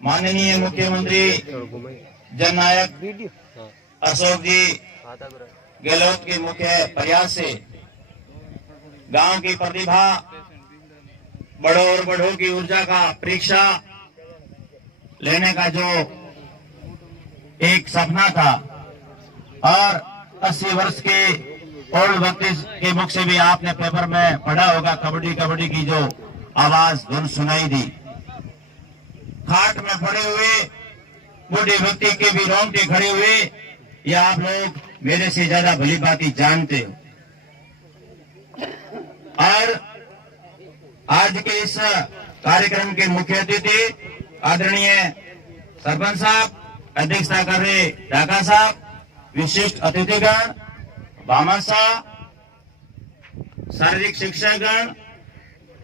माननीय मुख्यमंत्री जननायक अशोक जी गहलोत के मुख्य प्रयास से गांव की प्रतिभा, बड़ों और बड़ों की ऊर्जा का परीक्षा लेने का जो एक सपना था, और 80 वर्ष के ओल्ड व्यक्ति के मुख से भी आपने पेपर में पढ़ा होगा, कबड्डी कबड्डी की जो आवाज धुन सुनाई दी। खाट में पड़े हुए बूढ़े व्यक्ति के भी रोंगटे खड़े हुए, ये आप लोग मेरे से ज्यादा भली भांति जानते हो। और आज के इस कार्यक्रम के मुख्य अतिथि आदरणीय सरपंच साहब, अध्यक्षता कर रहे ढाका साहब, विशिष्ट अतिथिगण, भामाशाह, शारीरिक शिक्षकगण,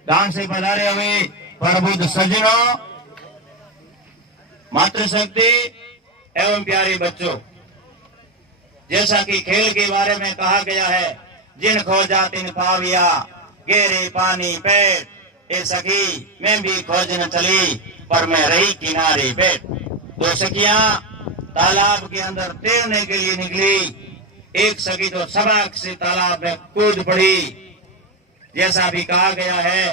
गांव से पधारे हुए प्रबुद्ध सज्जनों, मातृशक्ति एवं प्यारे बच्चों, जैसा कि खेल के बारे में कहा गया है, जिन खोजा तिन पाविया, गेरे पानी पेट, ए सखी मैं भी खोजन चली, पर मैं रही किनारे बैठ। दो सखियां तालाब के अंदर तैरने के लिए निकली, एक सखी तो सबक से तालाब में कूद पड़ी। जैसा भी कहा गया है,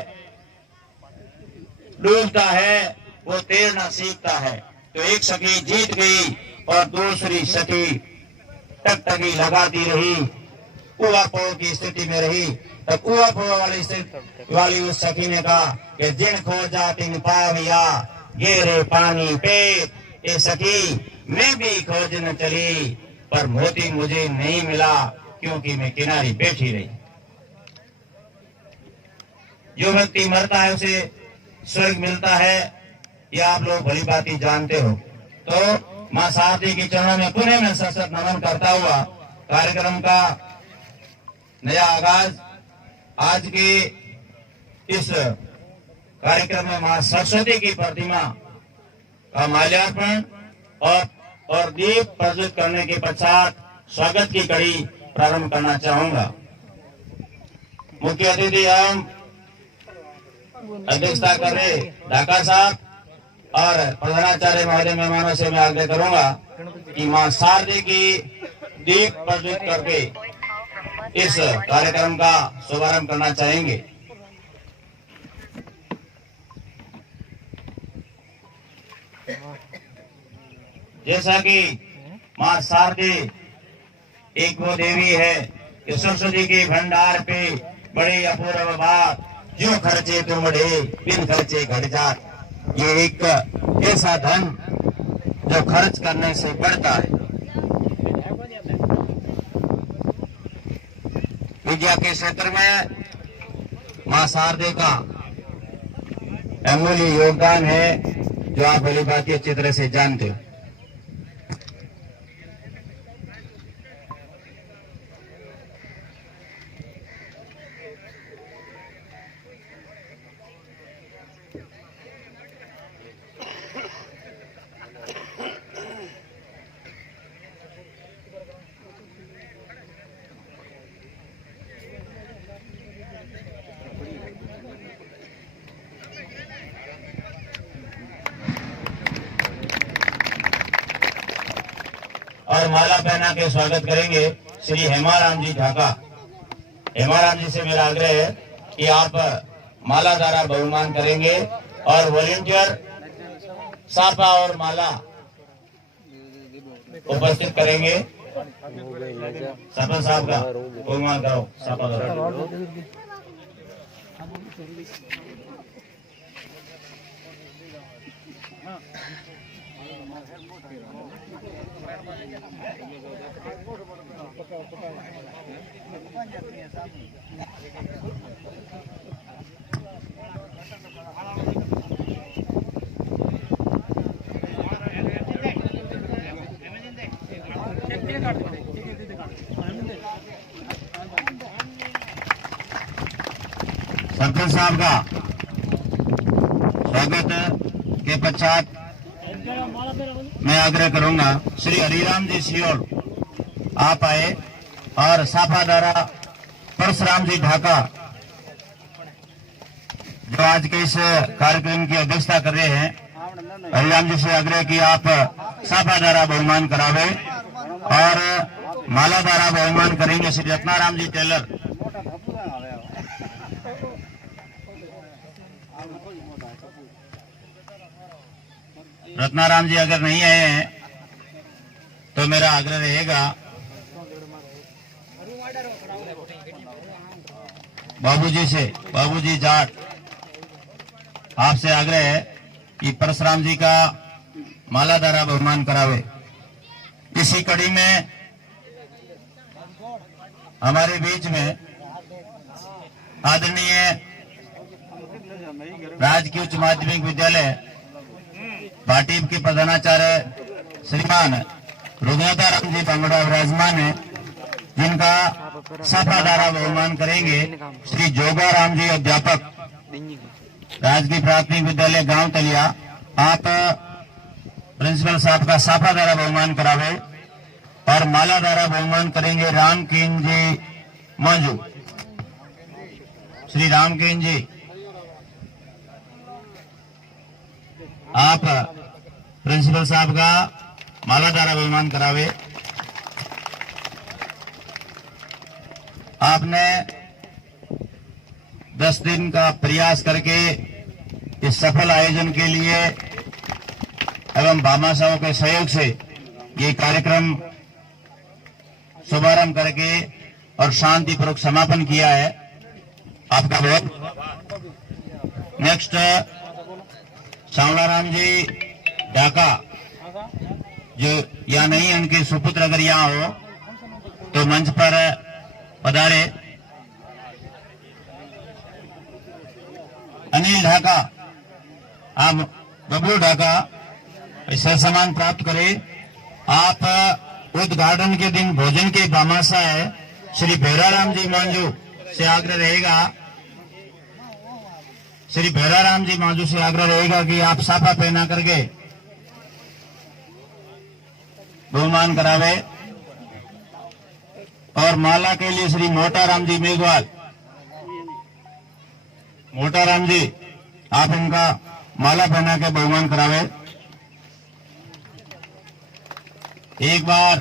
डूबता है वो तैरना सीखता है। तो एक सखी जीत गई और दूसरी सखी टकटकी लगाती रही, कुआं की स्थिति में रही। तो कुआं वाली उस सखी ने कहा कि जिन खोजा तिन पाविया, गेरे पानी पेट, ए सखी मैं भी खोजन चली, पर मोती मुझे नहीं मिला, क्योंकि मैं किनारे बैठी रही। जो व्यक्ति मरता है उसे स्वर्ग मिलता है, ये आप लोग भली भांति जानते हो। तो मां शारदी के चरणों में पुनः मैं सशक्त नमन करता हुआ कार्यक्रम का नया आगाज, आज के इस कार्यक्रम में मां सरस्वती की प्रतिमा का माल्यार्पण और दीप प्रज्वलित करने के पश्चात स्वागत की कड़ी प्रारंभ करना चाहूंगा। मुख्य अतिथि एवं अध्यक्षता कर रहे ढाका साहब और प्रधानाचार्य महोदय मेहमानों से मैं आग्रह करूंगा कि मां शारदी की दीप प्रज्वलित करके इस कार्यक्रम का शुभारंभ करना चाहेंगे। जैसा कि मां शारदी एक वो देवी है कि सरस्वती के भंडार पे बड़े अपूर्व बात, जो खर्चे तुम बढ़े बिन खर्चे घट जात। ये एक ऐसा धन जो खर्च करने से बढ़ता है। विद्या के क्षेत्र में मां शारदे का अमूल्य योगदान है, जो आप भली भांति अच्छी तरह से जानते हो। और माला पहना के स्वागत करेंगे श्री हेमाराम जी ढाका। हेमाराम जी से मेरा आग्रह है कि आप माला द्वारा बहुमान करेंगे और वॉलंटियर साफा और माला उपस्थित करेंगे। सरपंच साहब का बहुमान करो, साफा करो। सरपंच साहब का स्वागत के पश्चात मैं आग्रह करूंगा श्री हरिराम जी सियोल आप आए और साफा द्वारा परशुराम जी ढाका जो आज के इस कार्यक्रम की अध्यक्षता कर रहे हैं हरिराम जी से आग्रह कि आप साफा द्वारा बहुमान करावे और माला द्वारा बहुमान करेंगे श्री रत्नाराम जी टेलर। रत्नाराम जी अगर नहीं आए हैं तो मेरा आग्रह रहेगा बाबूजी से, बाबूजी जाट, आपसे आग्रह है कि परशुराम जी का माला द्वारा बहुमान करावे। इसी कड़ी में हमारे बीच में आदरणीय राजकीय उच्च माध्यमिक विद्यालय भाटीब के प्रधानाचार्य श्रीमान रुग्नाथाराम जी बांगड़ा विराजमान है, जिनका साफा द्वारा बहुमान करेंगे श्री जोगाराम जी अध्यापक राजकीय प्राथमिक विद्यालय गांव तलिया। आप प्रिंसिपल साहब का साफा द्वारा बहुमान करावे और माला द्वारा बहुमान करेंगे रामकिन जी मंजू, श्री रामकिन जी। आप प्रिंसिपल साहब का माला द्वारा बहुमान करावे। आपने 10 दिन का प्रयास करके इस सफल आयोजन के लिए एवं भामाशाहों के सहयोग से ये कार्यक्रम शुभारंभ करके और शांतिपूर्वक समापन किया है। आपका बहुत। नेक्स्ट सांवलाराम जी ढाका, जो यहाँ नहीं, उनके सुपुत्र अगर यहाँ हो तो मंच पर पधारे। अनिल ढाका, आप बबलू ढाका ऐसा सम्मान प्राप्त करें। आप उद्घाटन के दिन भोजन के भामाशाह है श्री भैराराम जी मांझू से आग्रह रहेगा, श्री भैराराम जी मांझू से आग्रह रहेगा कि आप साफा पहना करके बहुमान करावे। और माला के लिए श्री मोटाराम जी मेघवाल, मोटाराम जी आप इनका माला पहना के बहुमान करावे। एक बार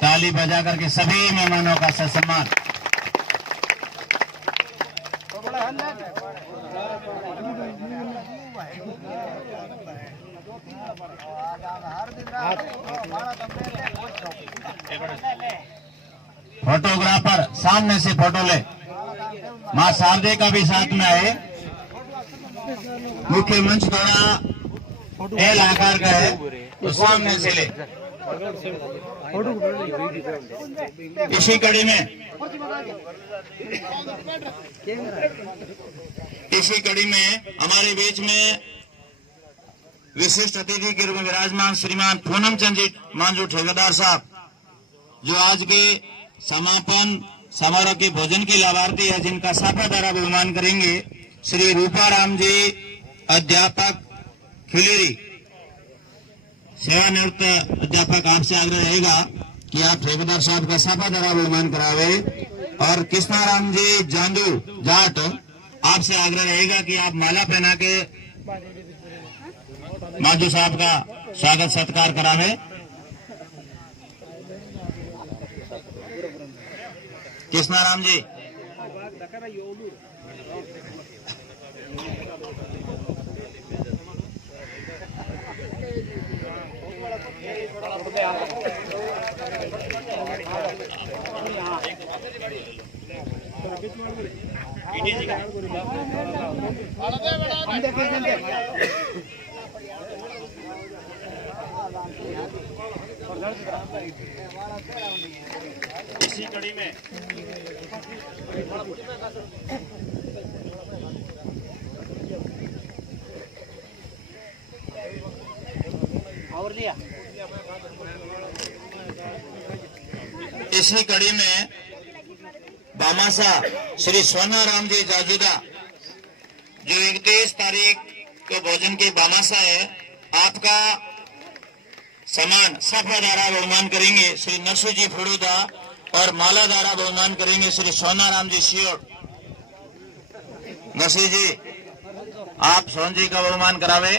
ताली बजा करके सभी मेहमानों का सम्मान। फोटोग्राफर सामने से फोटो ले। मां शारदे का भी साथ में आए। मुख्य मंच थोड़ा एल आकार का है तो सामने से ले। इसी कड़ी में हमारे बीच में विशिष्ट अतिथि के रूप में विराजमान श्रीमान पूनम चंद जी मांझू ठेकेदार साहब, जो आज के समापन समारोह के भोजन के लाभार्थी है, जिनका साफा द्वारा बहुमान करेंगे श्री रूपाराम जी अध्यापक खिलेरी, सेवानिवृत्त अध्यापक। आपसे आग्रह रहेगा कि आप ठेकेदार साहब का साफा द्वारा बहुमान करावे। और कृष्णाराम जी जांदू जाट, आपसे आग्रह रहेगा कि आप माला पहना के मांझू साहब का स्वागत सत्कार करावे। कृष्णाराम जी इसी कड़ी में और लिया। इसी कड़ी में भामाशाह श्री सोनाराम जी जाजूदा, जो 31 तारीख को भोजन के भामाशाह है, आपका सम्मान साफा द्वारा बहुमान करेंगे श्री नरसू जी फड़ूदा और माला द्वारा बहुमान करेंगे श्री सोनाराम जी सियोड़। नरसू जी आप सोन जी का बहुमान करावे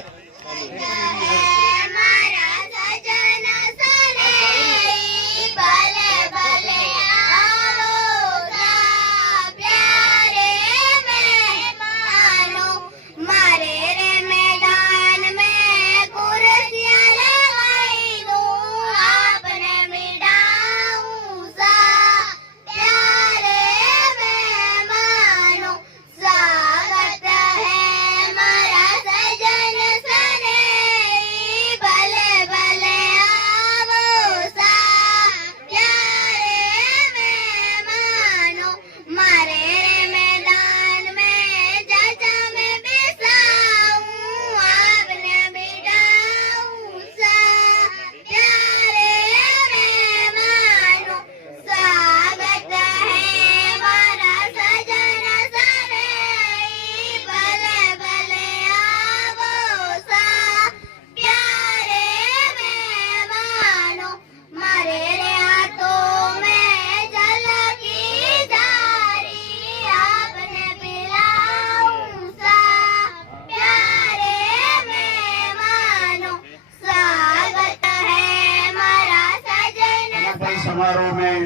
समारोह में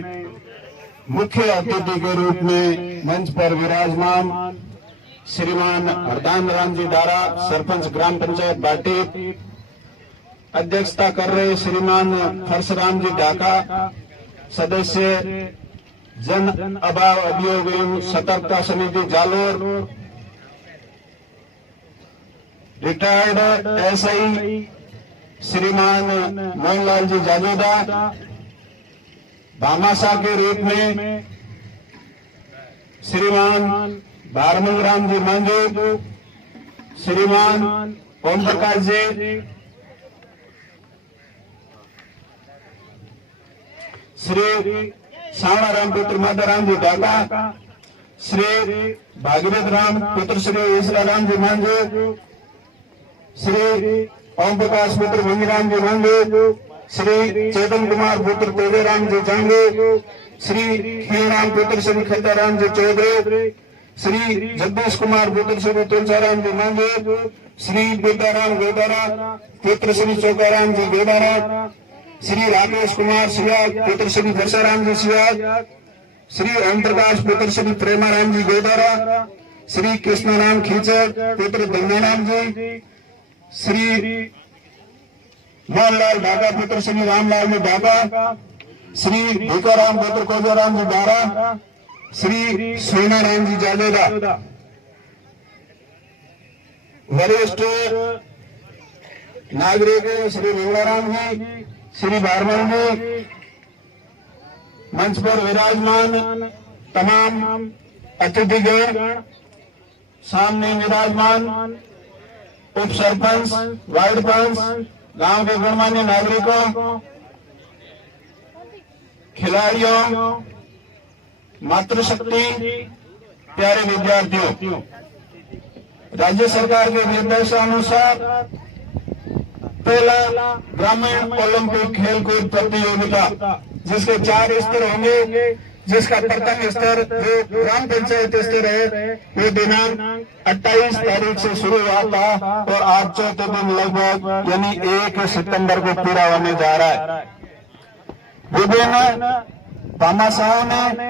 मुख्य अतिथि के रूप में मंच पर विराजमान श्रीमान हरदान राम जी डारा, सरपंच ग्राम पंचायत बाटी, अध्यक्षता कर रहे श्रीमान परशुराम जी ढाका, सदस्य जन अभाव अभियोग एवं सतर्कता समिति जालोर, रिटायर्ड एसआई श्रीमान मोहनलाल जी जाजोदा, भामाशाह के रूप में श्रीमान भारमंग राम जी मांझू, श्रीमान ओम प्रकाश जी, श्री सावड़ा राम पुत्र माताराम जी ढाका, श्री भागीरथ राम पुत्र श्री ईश्वरा राम जी मांझू, श्री ओम प्रकाश पुत्र भंगीराम जी मांझू, श्री चेतन कुमार पुत्र तेजाराम जी जांगे, श्री खीराम पुत्र श्री खद्दाराम जी चौधरी, श्री जगदीश कुमार पुत्र श्री तुलसाराम जी मांगे, श्री बेदाराम गोदारा पुत्र श्री चौकाराम जी गोदारा, श्री राकेश कुमार सियाग पुत्र श्री दर्शाराम जी सियाग, श्री ओम प्रकाश पुत्र श्री प्रेमाराम जी गोदारा, श्री कृष्णाराम खींचक पुत्र धन्याराम जी, श्री मोहनलाल ढाका पुत्र श्री रामलाल जी ढाका, श्री भीकाराम पुत्र कोजाराम जी डारा, श्री सोनाराम जी जाजोदा, वरिष्ठ नागरिक श्री मंगलाराम जी, श्री भारमन जी, मंच पर विराजमान तमाम अतिथिगण, सामने विराजमान उप सरपंच, वार्ड पंच, गांव के गणमान्य नागरिकों, खिलाड़ियों, मातृशक्ति, प्यारे विद्यार्थियों, राज्य सरकार के निर्देशानुसार पहला ग्रामीण ओलंपिक खेलकूद प्रतियोगिता जिसके 4 स्तर होंगे, जिसका प्रथम स्तर जो ग्राम पंचायत स्तर है वो दिनांक 28 तारीख से शुरू हुआ था और आज चौथे दिन लगभग यानी 1 सितंबर को पूरा होने जा रहा है। विभिन्न भामाशाहों ने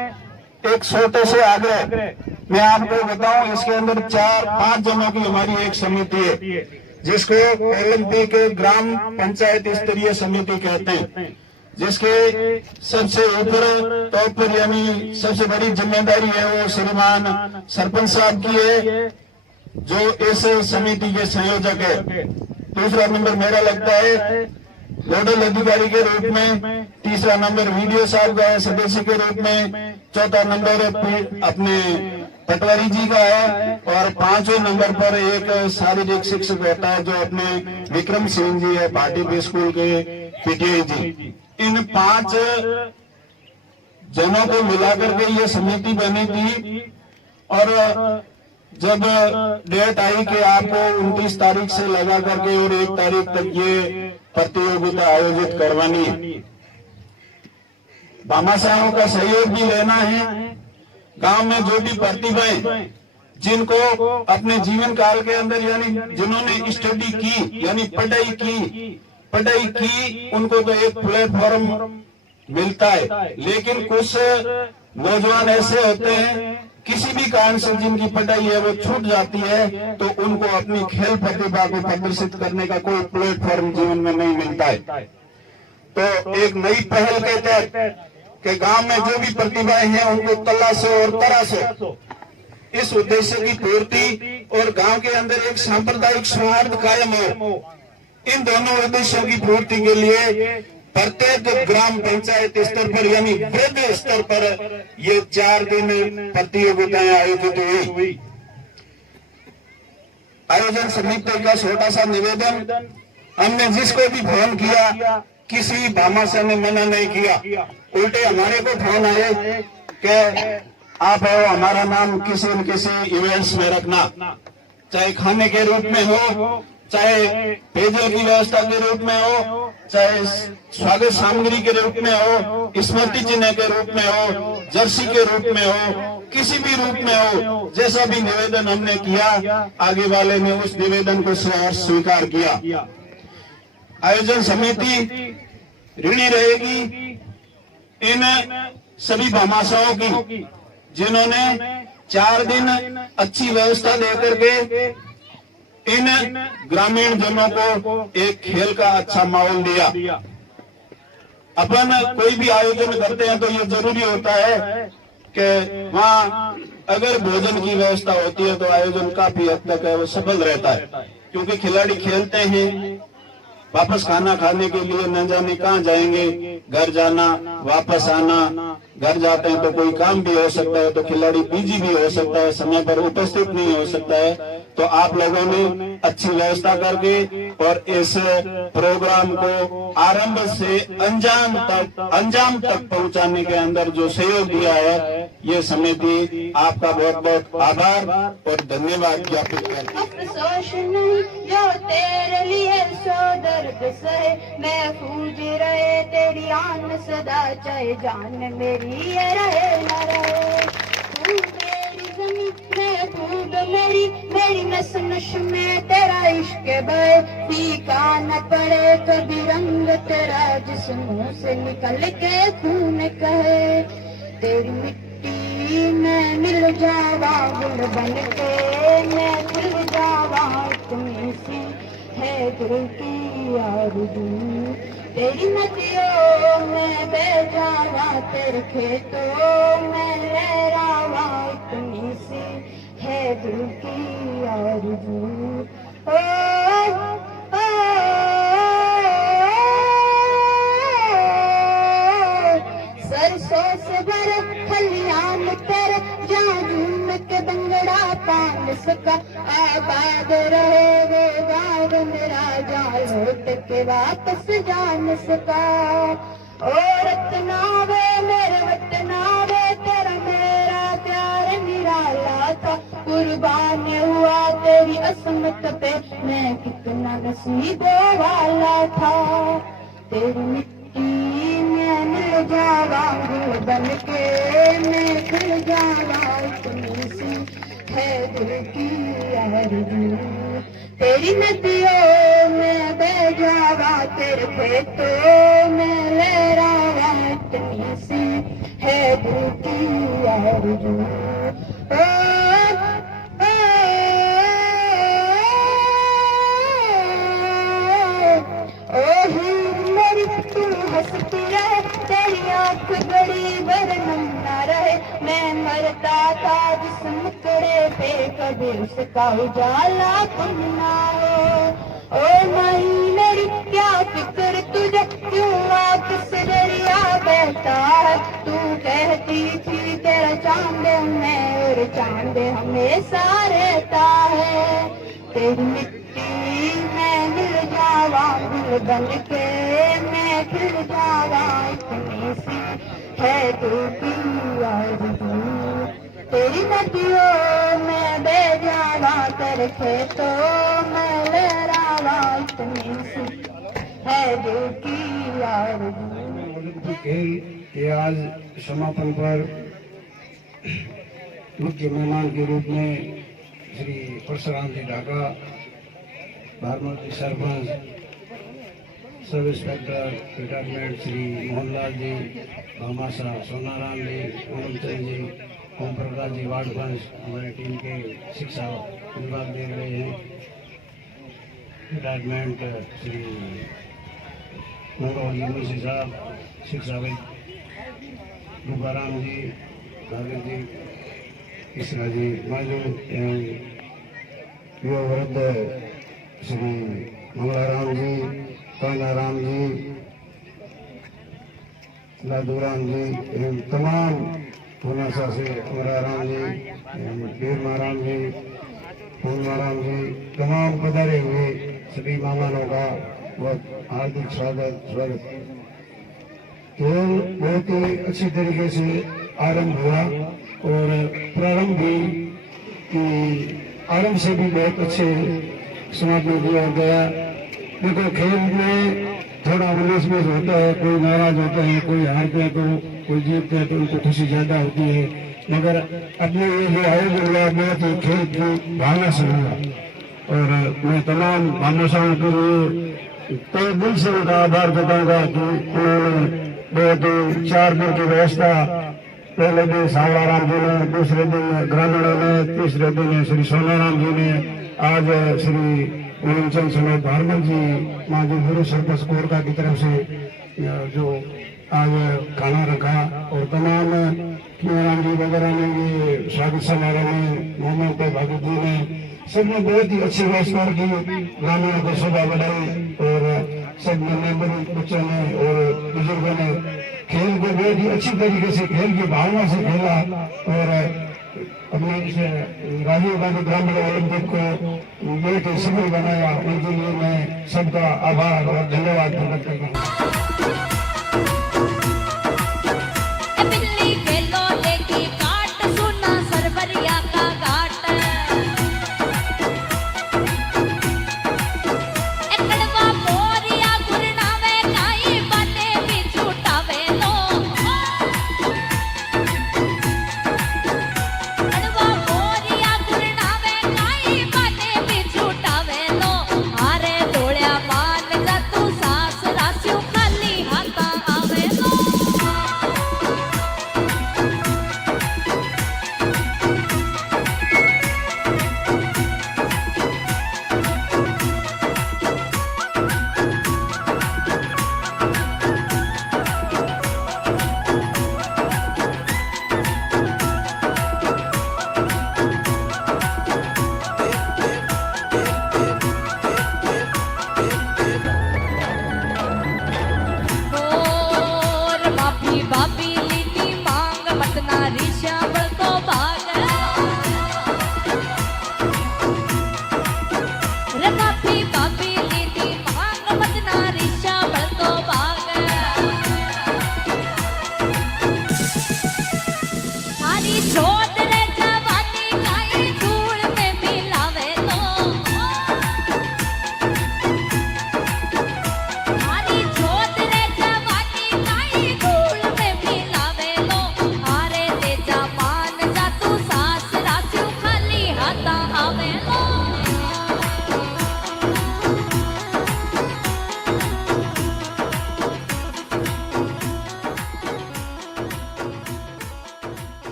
एक छोटे से आग्रह मैं आपको बताऊं, इसके अंदर 4-5 जनों की हमारी एक समिति है जिसको ओलंपिक ग्राम पंचायत स्तरीय समिति कहते हैं, जिसके सबसे ऊपर टॉप पर यानी सबसे बड़ी जिम्मेदारी है वो श्रीमान सरपंच साहब की है जो इस समिति के संयोजक है। दूसरा नंबर मेरा लगता है नोडल अधिकारी के रूप में, तीसरा नंबर वीडियो साहब का है सदस्य के रूप में, चौथा नंबर अपने पटवारी जी का है और 5वें नंबर पर एक शारीरिक शिक्षक होता है जो अपने विक्रम सिंह जी है भाटी स्कूल के पीटीआई जी। इन 5 जनों को मिलाकर के ये समिति बनी थी और जब डेट आई कि आपको 29 तारीख से लगा करके और 1 तारीख तक ये प्रतियोगिता आयोजित करवानी है, भामाशाहों का सहयोग भी लेना है, गांव में जो भी प्रतिभाएं जिनको अपने जीवन काल के अंदर यानी जिन्होंने स्टडी की यानी पढ़ाई की उनको तो एक प्लेटफॉर्म मिलता है, लेकिन कुछ नौजवान ऐसे होते हैं किसी भी कारण से जिनकी पढ़ाई है वो छूट जाती है, तो उनको अपनी खेल प्रतिभा को प्रदर्शित करने का कोई प्लेटफॉर्म जीवन में नहीं मिलता है। तो एक नई पहल के तहत कि गांव में जो भी प्रतिभाएं हैं उनको तलाशो और तराशो, इस उद्देश्य की पूर्ति और गांव के अंदर एक सांप्रदायिक सौहार्द कायम हो, इन दोनों उद्देश्यों की पूर्ति के लिए प्रत्येक ग्राम पंचायत स्तर पर यानी वृद्ध स्तर पर ये 4 दिन प्रतियोगिताएं आयोजित हुई। आयोजन समिति का छोटा सा निवेदन, हमने जिसको भी फोन किया किसी भामाशाह ने मना नहीं किया, उल्टे हमारे को फोन आए कि आप आओ, हमारा नाम किसी न किसी इवेंट्स में रखना, चाहे खाने के रूप में हो, चाहे पेयजल की व्यवस्था के रूप में हो, चाहे स्वागत सामग्री के रूप में हो, स्मृति चिन्ह के रूप में हो, जर्सी के रूप में हो, किसी भी रूप में हो, जैसा भी निवेदन हमने किया आगे वाले ने उस निवेदन को स्वीकार किया। आयोजन समिति ऋणी रहेगी इन सभी भामाशाहों की जिन्होंने 4 दिन अच्छी व्यवस्था देकर के इन ग्रामीण जनों को एक खेल का अच्छा माहौल दिया। अपन कोई भी आयोजन करते हैं तो ये जरूरी होता है कि वहाँ अगर भोजन की व्यवस्था होती है तो आयोजन काफी हद तक है वो सफल रहता है, क्योंकि खिलाड़ी खेलते हैं, वापस खाना खाने के लिए न जाने कहाँ जाएंगे, घर जाना वापस आना, घर जाते हैं तो कोई काम भी हो सकता है, तो खिलाड़ी बिजी भी हो सकता है, समय पर उपस्थित नहीं हो सकता है। तो आप लोगों ने अच्छी व्यवस्था करके और इस प्रोग्राम को आरंभ से अंजाम तक पहुंचाने के अंदर जो सहयोग दिया है, ये समिति आपका बहुत बहुत आभार और धन्यवाद ज्ञापित करती है। अफसोस नहीं जो तेरे लिए सो दर्द सहे, महफूज रहे तेरी आन सदा, चाहे जान मेरी ये रहे न रहे। तू मेरी ज़मीं महबूब मेरी नस नश में तेरा इश्क बहे, फीका न पड़े कभी रंग तेरा जिस मुंह से निकल के खून कहे। तेरी मिट्टी में मिल जावा गुल बन के, मैं खुल जावा इतनी सी है दिल की आरज़ू। तेरी नदियों में बह जावा, तेरे खेतों में लहरावा इतनी सी है दिल की आरज़ू। सरसों से भरे खलियान तेरे, जहाँ झूम के बंगड़ा पान सका, आबाद रहे वो गाँव मेरा, जहाँ लौट के वापस जान सका। और रतनावे मेरे वतनावे तेरा मेरा प्यार निराला था, कुर्बान हुआ तेरी असमत पे मैं कितना नसीबों वाला था। तेरी मिट्टी में मिल जावा गुल बन के, मैं खिल जावा इतनी सी है दिल की आरज़ू। तेरी नदियों में बह जावा, तेरे खेतों में लहरावा इतनी सी है दिल की आरज़ू। हंसती रहे तेरी आँख बड़ी वरनम न रहे, मैं मरता था जिस मुकड़े पे कभी उसका उजाला तुम ना हो। ओ माही मेरी क्या फिक्र तुझे, क्यों वापस दरिया बहता है। तू कहती थी तेरा चांद मैं और चांद हमेशा रहता है। तेरी मिट्टी में मिल जावा गुल बन के, मैं खिल जावा इतनी सी है दिल की आरज़ू। तेरी नदियों में बह जावा, तेरे खेतों में लहरावा इतनी सी है दिल की आरज़ू। ओलंपिक खेल के आज समापन पर मुख्य मेहमान के रूप में श्री परशुराम जी Dhaka, Bharmal ji sarpanch, sub inspector retirement Shri Mohanlal ji, Bhamashah Sonaram ji, Poonamchand ji, Om Prakash ji ward panch हमारे टीम के शिक्षा विभाग दे रहे हैं। रिटायरमेंट श्री मनोहर मुंशी साहब, शिक्षा गुब्बाराम जी, नागर जी, कृष्णा जी माजू एवं युवा वृद्ध श्री मंगलाराम जी, कानाराम जी, लादूराम जी एवं तमाम पुनासा से अमराराम जी, बीरमाराम जी, पूर्णाराम जी, तमाम पधारे हुए सभी मेहमानों का बहुत हार्दिक स्वागत। खेल बहुत ही अच्छी तरीके से आरंभ हुआ और प्रारंभ से भी बहुत अच्छे समापन किया गया। देखो, खेल में थोड़ा उल्लास होता है, कोई नाराज होता है, कोई हारते हैं तो कोई जीतते हैं तो उनको खुशी ज्यादा होती है, मगर अपने ये जो आयोजन हुआ बहुत ही खेल की भावना से हुआ और मैं तमाम भामाशाहों के लिए तय दिल से उनका आभार जताऊंगा कि उन्होंने बहुत ही 4 दिन की व्यवस्था, पहले दिन सावलाराम जी ने, दूसरे दिन ग्रामीणों ने, तीसरे दिन श्री सोनाराम जी ने, आज श्री पूनमचंद समेत भारमल जी माजी गुरु सरपंच कोरका की तरफ से जो आज खाना रखा और तमाम राम जी वगैरह ने ये स्वागत समारोह में मोहम्मद को भागवत जी ने सबने बहुत ही अच्छी व्यवस्था की, ग्रामीणों को शोभा बढ़ाई और सब बड़े बच्चों ने और बुजुर्गों ने खेल को बहुत ही अच्छी तरीके से खेल की भावना से खेला और अपने इस राजीव गांधी ग्रामीण ओलंपिक को बहुत ही सफल बनाया। उनके लिए मैं सबका आभार और धन्यवाद प्रकट करता हूँ।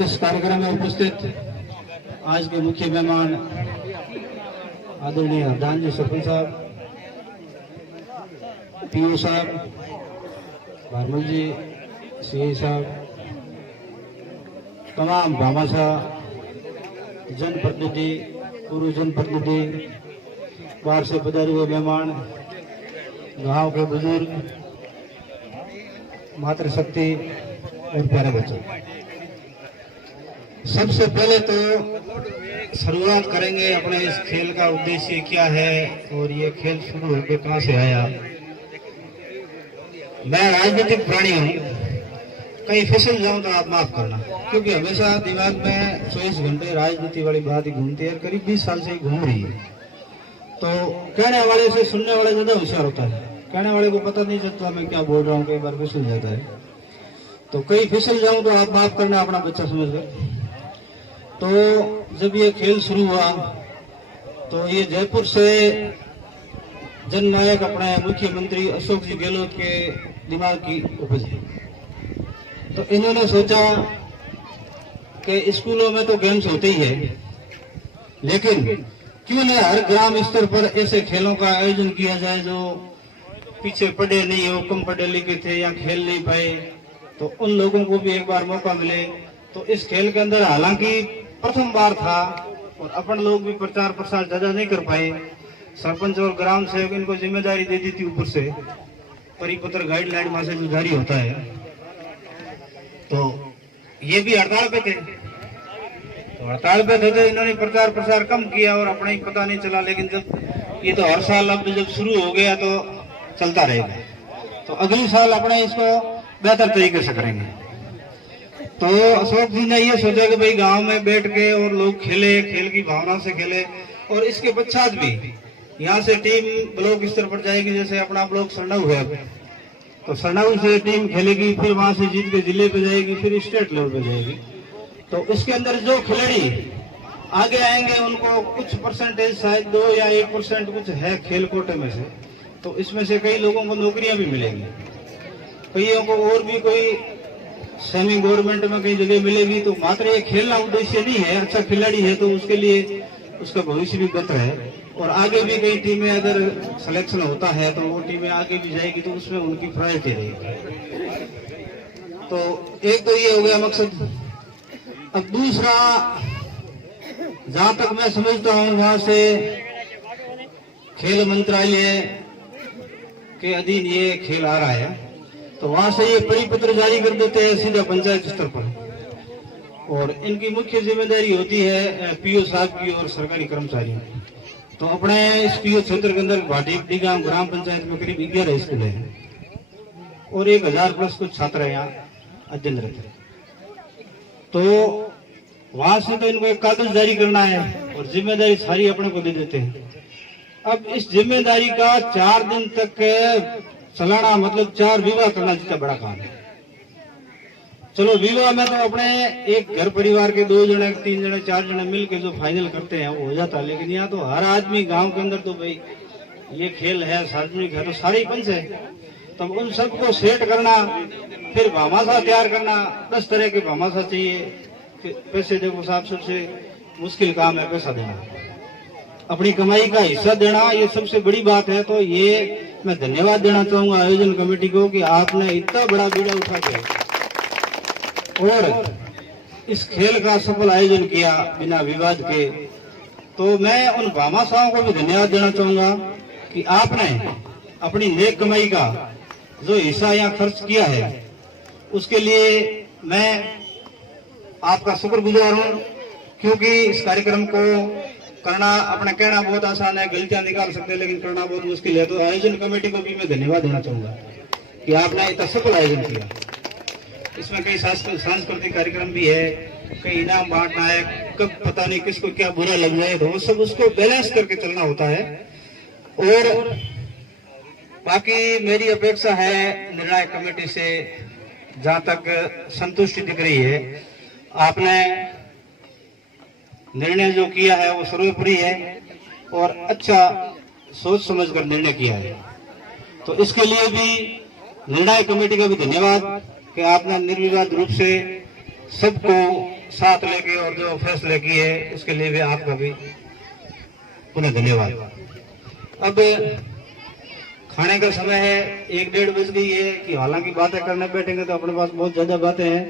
इस कार्यक्रम में उपस्थित आज के मुख्य मेहमान आदरणीय हरदान जी सरपंच साहब, पीओ साहब, भारमल जी सीए साहब, तमाम भामाशाह जनप्रतिनिधि, पूर्व जनप्रतिनिधि, बाहर से पधारे हुए मेहमान, गांव के बुजुर्ग, मातृशक्ति और प्यारे बच्चे, सबसे पहले तो शुरुआत करेंगे अपने इस खेल का उद्देश्य क्या है और ये खेल शुरू होकर कहां से आया। मैं राजनीतिक प्राणी हूँ, कहीं फिसल जाऊं तो आप माफ करना, क्योंकि हमेशा दिमाग में 24 घंटे राजनीति वाली बात ही घूमती है, करीब 20 साल से ही घूम रही है। तो कहने वाले से सुनने वाले ज्यादा होशियार होता है, कहने वाले को पता नहीं चलता मैं क्या बोल रहा हूँ, कई बार फिसल जाता है। तो कहीं फिसल जाऊं तो आप माफ करना, अपना बच्चा समझ कर। तो जब ये खेल शुरू हुआ तो ये जयपुर से जननायक अपने मुख्यमंत्री अशोक जी गहलोत के दिमाग की उपज है। तो इन्होंने सोचा कि स्कूलों में तो गेम्स होते ही है, लेकिन क्यों न हर ग्राम स्तर पर ऐसे खेलों का आयोजन किया जाए जो पीछे पढ़े नहीं हो, कम पढ़े लिखे थे या खेल नहीं पाए, तो उन लोगों को भी एक बार मौका मिले। तो इस खेल के अंदर हालांकि प्रथम बार था और अपन लोग भी प्रचार प्रसार ज्यादा नहीं कर पाए। सरपंच और ग्राम सेवक इनको जिम्मेदारी दे दी थी ऊपर से, परिपत्र गाइडलाइन वहां से जो जारी होता है। तो ये भी हड़ताल पे थे, तो हड़ताल पे थे तो इन्होंने प्रचार प्रसार कम किया और अपना ही पता नहीं चला। लेकिन जब ये तो हर साल अब जब शुरू हो गया तो चलता रहेगा, तो अगले साल अपने इसको बेहतर तरीके से करेंगे। तो अशोक जी ने ये सोचा कि भाई गांव में बैठ के और लोग खेले, खेल की भावना से खेले, और इसके पश्चात भी यहाँ से टीम ब्लॉक स्तर पर जाएगी। जैसे अपना ब्लॉक सरनाऊ है, तो सरनाऊ से टीम खेलेगी, फिर वहां से जीत के जिले पे जाएगी, फिर स्टेट लेवल पे जाएगी। तो इसके अंदर जो खिलाड़ी आगे आएंगे उनको कुछ परसेंटेज, शायद 2 या 1% कुछ है खेल कोटे में से, तो इसमें से कई लोगों को नौकरियां भी मिलेंगी, कईयों को और भी कोई सेमी गवर्नमेंट में कई जगह मिलेगी। तो मात्र ये खेलना उद्देश्य नहीं है, अच्छा खिलाड़ी है तो उसके लिए उसका भविष्य भी बेहतर है, और आगे भी कई टीमें अगर सिलेक्शन होता है तो वो टीमें आगे भी जाएगी, तो उसमें उनकी प्रायोरिटी रहेगी। तो एक तो ये हो गया मकसद। अब दूसरा, जहां तक मैं समझता हूं वहां से खेल मंत्रालय के अधीन ये खेल आ रहा है, तो वहां से ये परिपत्र जारी कर देते हैं सीधा पंचायत स्तर पर, और इनकी मुख्य जिम्मेदारी होती है पीओ साहब की और सरकारी कर्मचारियों की। तो अपने इस पीओ क्षेत्र के अंदर भाटी गांव ग्राम पंचायत में करीब 11 स्कूल हैं और 1000 प्लस कुछ छात्र यहाँ अध्ययनरत हैं। तो वहां से तो इनको एक कागज जारी करना है और जिम्मेदारी सारी अपने को दे देते हैं। अब इस जिम्मेदारी का 4 दिन तक चलाना, मतलब 4 विवाह करना जितना बड़ा काम है। चलो विवाह में तो अपने एक घर परिवार के 2 जने, 3 जने, 4 जने मिलकर जो फाइनल करते हैं वो हो जाता है, लेकिन यहाँ तो हर आदमी गांव के अंदर तो भाई ये खेल है, सार्वजनिक है, तो सारे ही पंच है। तो उन सबको सेट करना, फिर भामाशा तैयार करना, 10 तरह के भामाशा चाहिए। पैसे देखो साहब, सबसे मुश्किल काम है पैसा देना, अपनी कमाई का हिस्सा देना, ये सबसे बड़ी बात है। तो ये मैं धन्यवाद देना चाहूंगा आयोजन कमेटी को कि आपने इतना बड़ा बीड़ा उठा के और इस खेल का सफल आयोजन किया बिना विवाद के। तो मैं उन भामाशाहों को भी धन्यवाद देना चाहूंगा कि आपने अपनी नेक कमाई का जो हिस्सा यहाँ खर्च किया है, उसके लिए मैं आपका शुक्रगुजार हूँ। क्योंकि इस कार्यक्रम को करना, अपना कहना बहुत आसान है, गलतियां निकाल सकते हैं, लेकिन करना बहुत मुश्किल है। तो आयोजन कमेटी को भी मैं धन्यवाद देना चाहूंगा कि आपने इतना सफल आयोजन किया। इसमें कई सांस्कृतिक कार्यक्रम भी है, कई इनाम बांटना है, कब पता नहीं किसको क्या बुरा लग जाए, तो वो सब उसको बैलेंस करके चलना होता है। और बाकी मेरी अपेक्षा है निर्णायक कमेटी से, जहां तक संतुष्टि दिख रही है, आपने निर्णय जो किया है वो सर्वोपरि है और अच्छा सोच समझकर निर्णय किया है। तो इसके लिए भी निर्णायक कमेटी का भी धन्यवाद कि आपने निर्विवाद रूप से सबको साथ लेके और जो फैसले किए, उसके लिए भी आपका भी पुनः धन्यवाद। अब खाने का समय है, 1-1:30 बज गई है कि हालांकि बातें करने बैठेंगे तो अपने पास बहुत ज्यादा बातें हैं।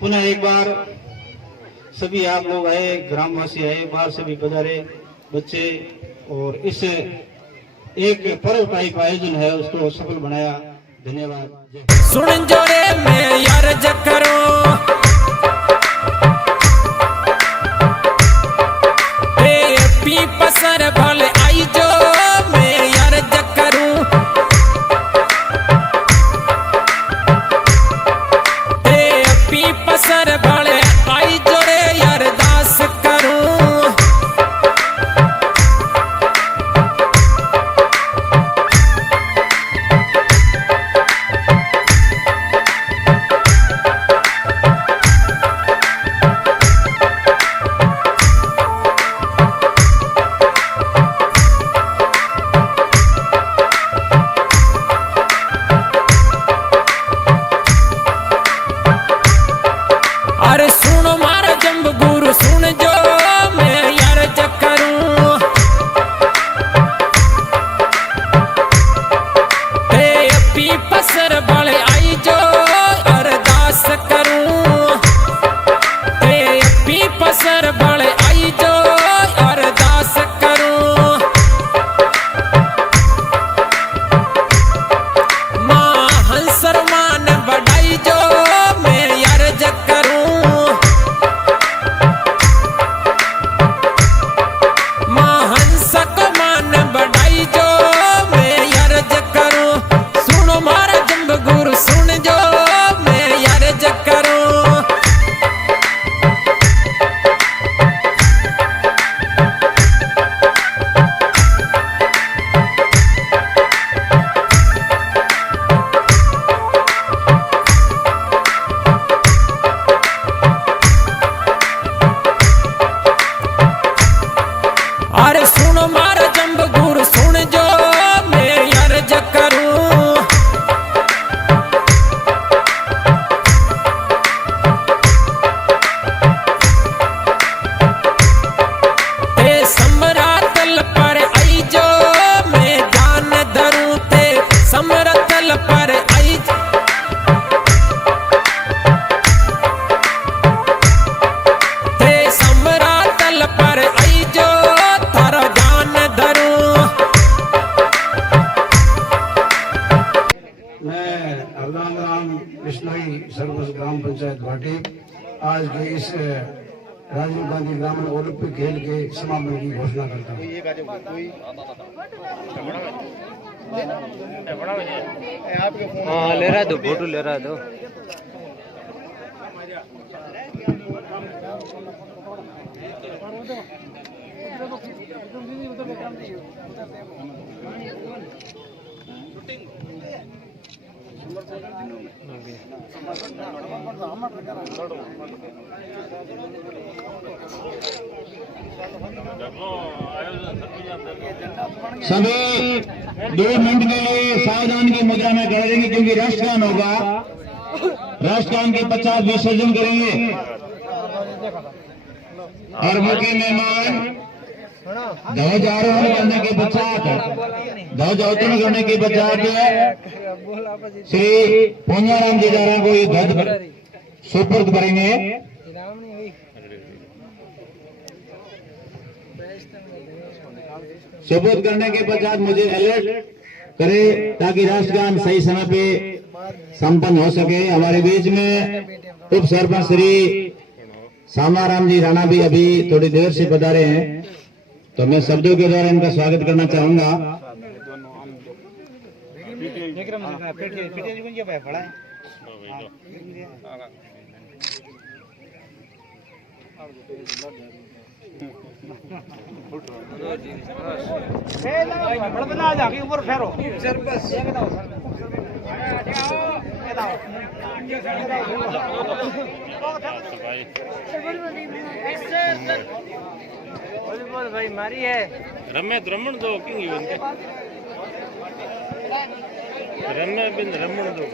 पुनः एक बार सभी आप लोग आए, ग्रामवासी आए, बाहर से भी पधारे बच्चे, और इस एक पर्व टाइप आयोजन है उसको सफल बनाया। धन्यवाद। सुन जोरे में यार जकरो पी पसर भले आई जो मैं यार जकरू पी पसर भले आई जोरे यार दास करूं। पंचायत भाटी आज के इस राजीव गांधी ग्रामीण ओलंपिक खेल के समापन की घोषणा करता हूँ। हाँ ले रहा दो फोटो ले रहा दो। सभी 2 मिनट के लिए सावधान की मुद्रा में खड़े रहेंगे क्योंकि राष्ट्रगान होगा। राष्ट्रगान के 50 विसर्जन करेंगे और मुख्य मेहमान ध्वजारोहण करने के पश्चात ध्वजारोहण करने के पश्चात श्री पूंजाराम जी दारा को ये ध्वज सुपुर्द करेंगे। सुपुर्द करने के पश्चात मुझे अलर्ट करे ताकि राष्ट्रगान सही समय पे संपन्न हो सके। हमारे बीच में उप सरपंच श्री सामाराम जी राणा भी अभी थोड़ी देर से पधारे हैं, तो मैं शब्दों के द्वारा इनका स्वागत करना चाहूंगा। भाई मारी है रमण दो क्यों रमण दो